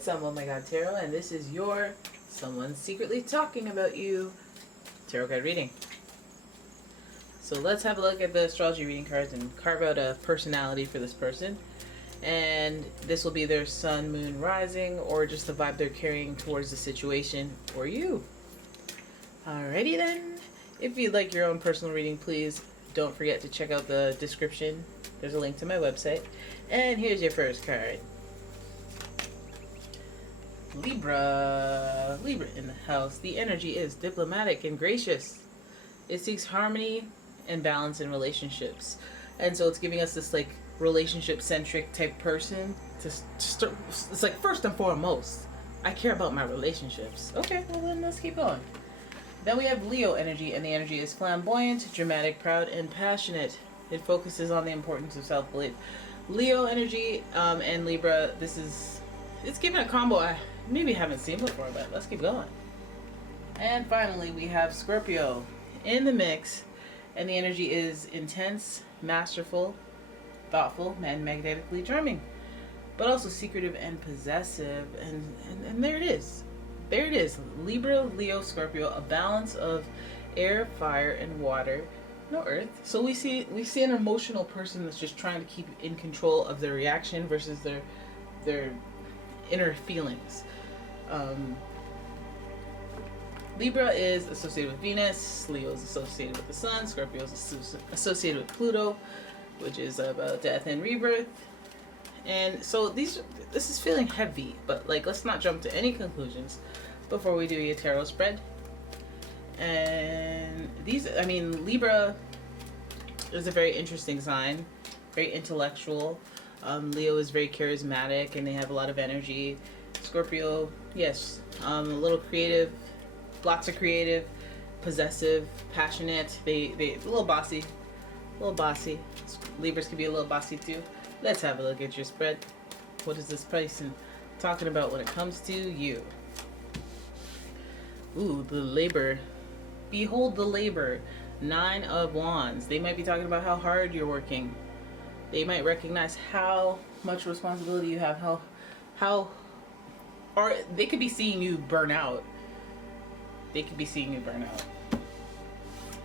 it's umomgtarot, and this is your Someone Secretly Talking About You tarot card reading. So let's have a look at the astrology reading cards and carve out a personality for this person. And this will be their sun, moon, rising, or just the vibe they're carrying towards the situation or you. Alrighty then. If you'd like your own personal reading, please don't forget to check out the description. There's a link to my website. And here's your first card. Libra. Libra in the house. The energy is diplomatic and gracious. It seeks harmony and balance in relationships. And so it's giving us this like relationship-centric type person to start. It's like, first and foremost, I care about my relationships. Okay, well then let's keep going. Then we have Leo energy, and the energy is flamboyant, dramatic, proud, and passionate. It focuses on the importance of self-belief. Leo energy and Libra, it's giving a combo I maybe haven't seen before, but let's keep going. And finally, we have Scorpio in the mix, and the energy is intense, masterful, thoughtful, and magnetically charming, but also secretive and possessive. And there it is. There it is. Libra, Leo, Scorpio, a balance of air, fire, and water. No earth. So we see an emotional person that's just trying to keep in control of their reaction versus their inner feelings. Libra is associated with Venus, Leo is associated with the Sun, Scorpio is associated with Pluto, which is about death and rebirth. And so this is feeling heavy, but like, let's not jump to any conclusions before we do your tarot spread. And Libra is a very interesting sign, very intellectual. Leo is very charismatic and they have a lot of energy. Scorpio, yes, a little creative, lots of creative, possessive, passionate. They a little bossy. Libras can be a little bossy too. Let's have a look at your spread. What is this person talking about when it comes to you? Ooh, the labor. Behold the labor. 9 of Wands. They might be talking about how hard you're working. They might recognize how much responsibility you have, or they could be seeing you burn out.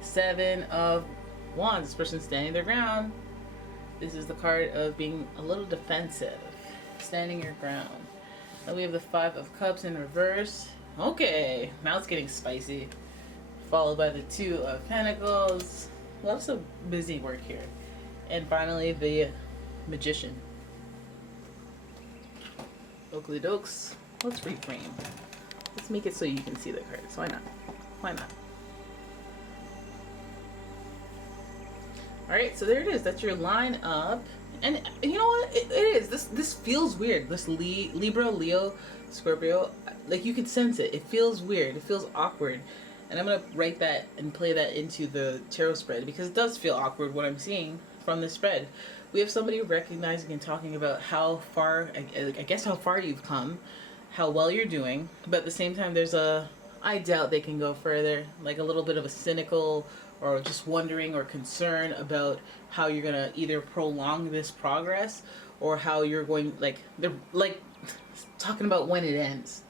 7 of Wands. This person's standing their ground. This is the card of being a little defensive, standing your ground. Then we have the 5 of Cups in reverse. Okay, now it's getting spicy. Followed by the 2 of Pentacles. Lots of busy work here. And finally, the Magician. Oakley dokes. Let's reframe. Let's make it so you can see the cards. Why not? Why not? Alright, so there it is. That's your line up. And you know what? It is. This feels weird. This Libra, Leo, Scorpio, like you could sense it. It feels weird. It feels awkward. And I'm going to write that and play that into the tarot spread because it does feel awkward what I'm seeing from the spread. We have somebody recognizing and talking about how far, I guess how far you've come, how well you're doing, but at the same time there's I doubt they can go further, like a little bit of a cynical or just wondering or concern about how you're going to either prolong this progress or how you're going, they're like talking about when it ends.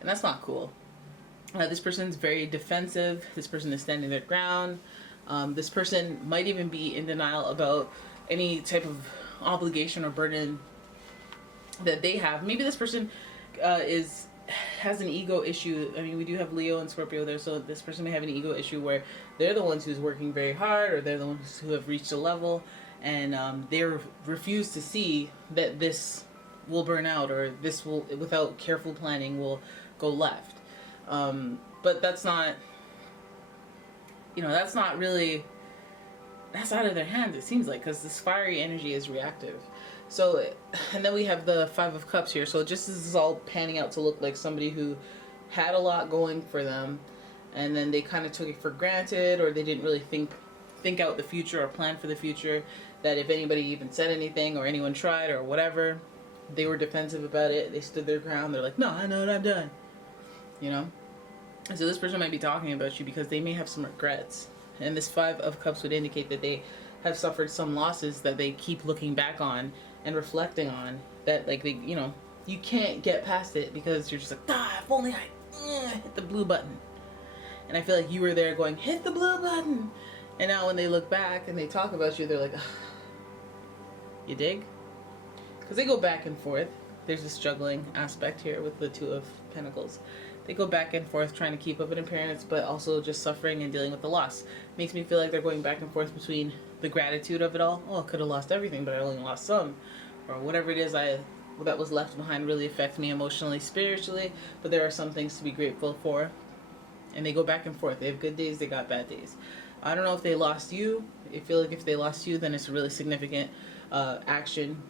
And that's not cool. This person's very defensive. This person is standing their ground. This person might even be in denial about any type of obligation or burden that they have. Maybe this person has an ego issue. I mean, we do have Leo and Scorpio there, so this person may have an ego issue where they're the ones who's working very hard, or they're the ones who have reached a level, and they refuse to see that this will burn out, or this will, without careful planning, will go left. But that's not, that's not really, that's out of their hands, it seems like, because this fiery energy is reactive. So, and then we have the 5 of Cups here. So just this is all panning out to look like somebody who had a lot going for them, and then they kind of took it for granted, or they didn't really think out the future or plan for the future, that if anybody even said anything or anyone tried or whatever, they were defensive about it. They stood their ground. They're like, no, I know what I've done. And so this person might be talking about you because they may have some regrets. And this 5 of Cups would indicate that they have suffered some losses that they keep looking back on and reflecting on, that like they you can't get past it because you're just like, if only I hit the blue button. And I feel like you were there going, hit the blue button. And now when they look back and they talk about you, they're like, you dig? Because they go back and forth. There's this juggling aspect here with the Two of Pentacles. They go back and forth trying to keep up an appearance, but also just suffering and dealing with the loss. Makes me feel like they're going back and forth between the gratitude of it all. Oh, I could have lost everything, but I only lost some. Or whatever it is that was left behind really affects me emotionally, spiritually. But there are some things to be grateful for. And they go back and forth. They have good days, they got bad days. I don't know if they lost you. I feel like if they lost you, then it's a really significant action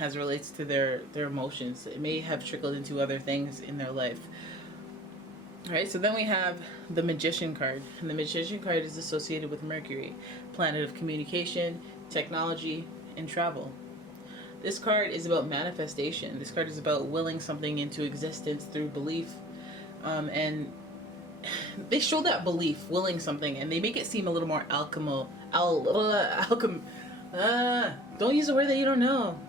as relates to their emotions. It may have trickled into other things in their life. Alright, so then we have the Magician card. And the Magician card is associated with Mercury, planet of communication, technology, and travel. This card is about manifestation. This card is about willing something into existence through belief. And they show that belief, willing something, and they make it seem a little more don't use a word that you don't know.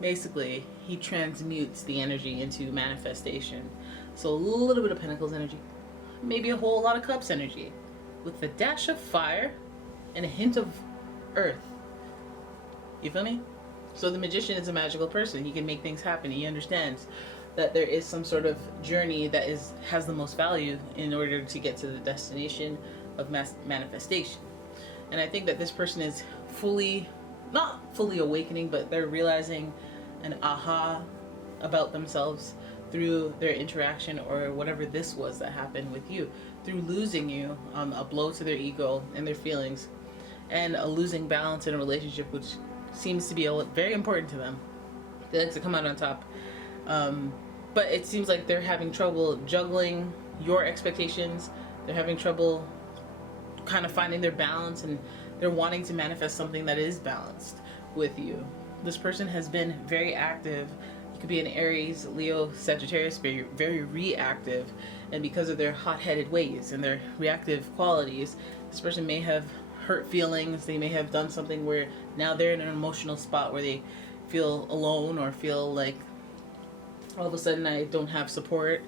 Basically, he transmutes the energy into manifestation. So a little bit of Pentacles energy, maybe a whole lot of Cups energy, with a dash of fire and a hint of earth. You feel me? So the Magician is a magical person. He can make things happen. He understands that there is some sort of journey that has the most value in order to get to the destination of manifestation. And I think that this person is not fully awakening, but they're realizing an aha about themselves through their interaction or whatever this was that happened with you, through losing you, a blow to their ego and their feelings, and a losing balance in a relationship, which seems to be very important to them. They like to come out on top. But it seems like they're having trouble juggling your expectations. They're having trouble kind of finding their balance, and they're wanting to manifest something that is balanced with you. This person has been very active. You could be an Aries, Leo, Sagittarius, very, very reactive. And because of their hot-headed ways and their reactive qualities, this person may have hurt feelings. They may have done something where now they're in an emotional spot where they feel alone or feel like all of a sudden I don't have support,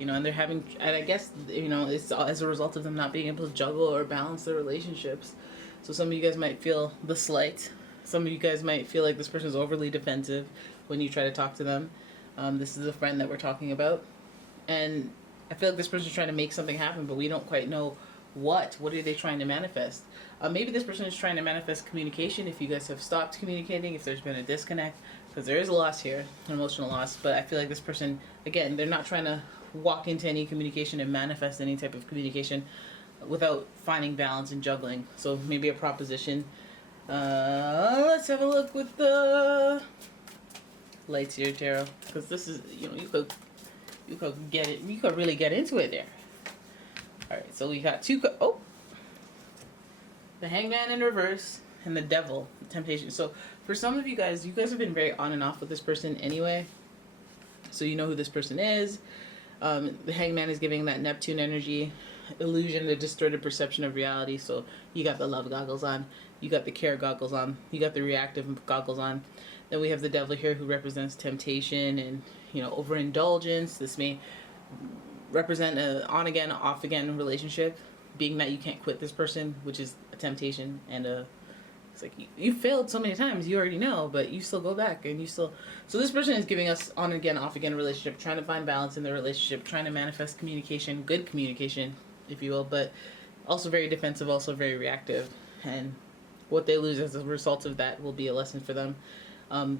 and they're having, and I guess, it's as a result of them not being able to juggle or balance their relationships. So some of you guys might feel the slight. Some of you guys might feel like this person is overly defensive when you try to talk to them. This is a friend that we're talking about. And I feel like this person is trying to make something happen, but we don't quite know what. What are they trying to manifest? Maybe this person is trying to manifest communication. If you guys have stopped communicating, if there's been a disconnect, because there is a loss here, an emotional loss. But I feel like this person, again, they're not trying to walk into any communication and manifest any type of communication without finding balance and juggling. So maybe a proposition. Let's have a look with the lights here, tarot, because this is, you could get it. You could really get into it there. All right, so we got the Hangman in reverse and the Devil, the Temptation. So for some of you guys have been very on and off with this person anyway. So you know who this person is. The Hangman is giving that Neptune energy, illusion, the distorted perception of reality. So you got the love goggles on, you got the care goggles on, you got the reactive goggles on. Then we have the Devil here, who represents temptation and overindulgence. This may represent a on again, off again relationship, being that you can't quit this person, which is a temptation, and it's like you failed so many times, you already know, but you still go back and you still. So this person is giving us on again, off again relationship, trying to find balance in the relationship, trying to manifest communication, good communication, if you will, but also very defensive, also very reactive, and what they lose as a result of that will be a lesson for them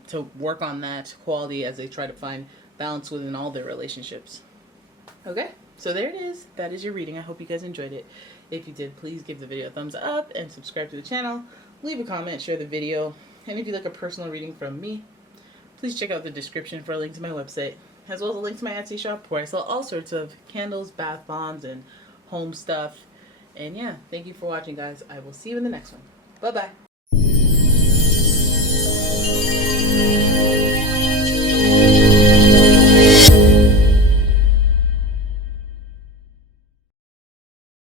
to work on that quality as they try to find balance within all their relationships. Okay, so there it is. That is your reading. I hope you guys enjoyed it. If you did, please give the video a thumbs up and subscribe to the channel. Leave a comment, share the video, and if you'd like a personal reading from me, please check out the description for a link to my website, as well as a link to my Etsy shop, where I sell all sorts of candles, bath bombs, and home stuff. And yeah, thank you for watching, guys. I will see you in the next one. Bye-bye.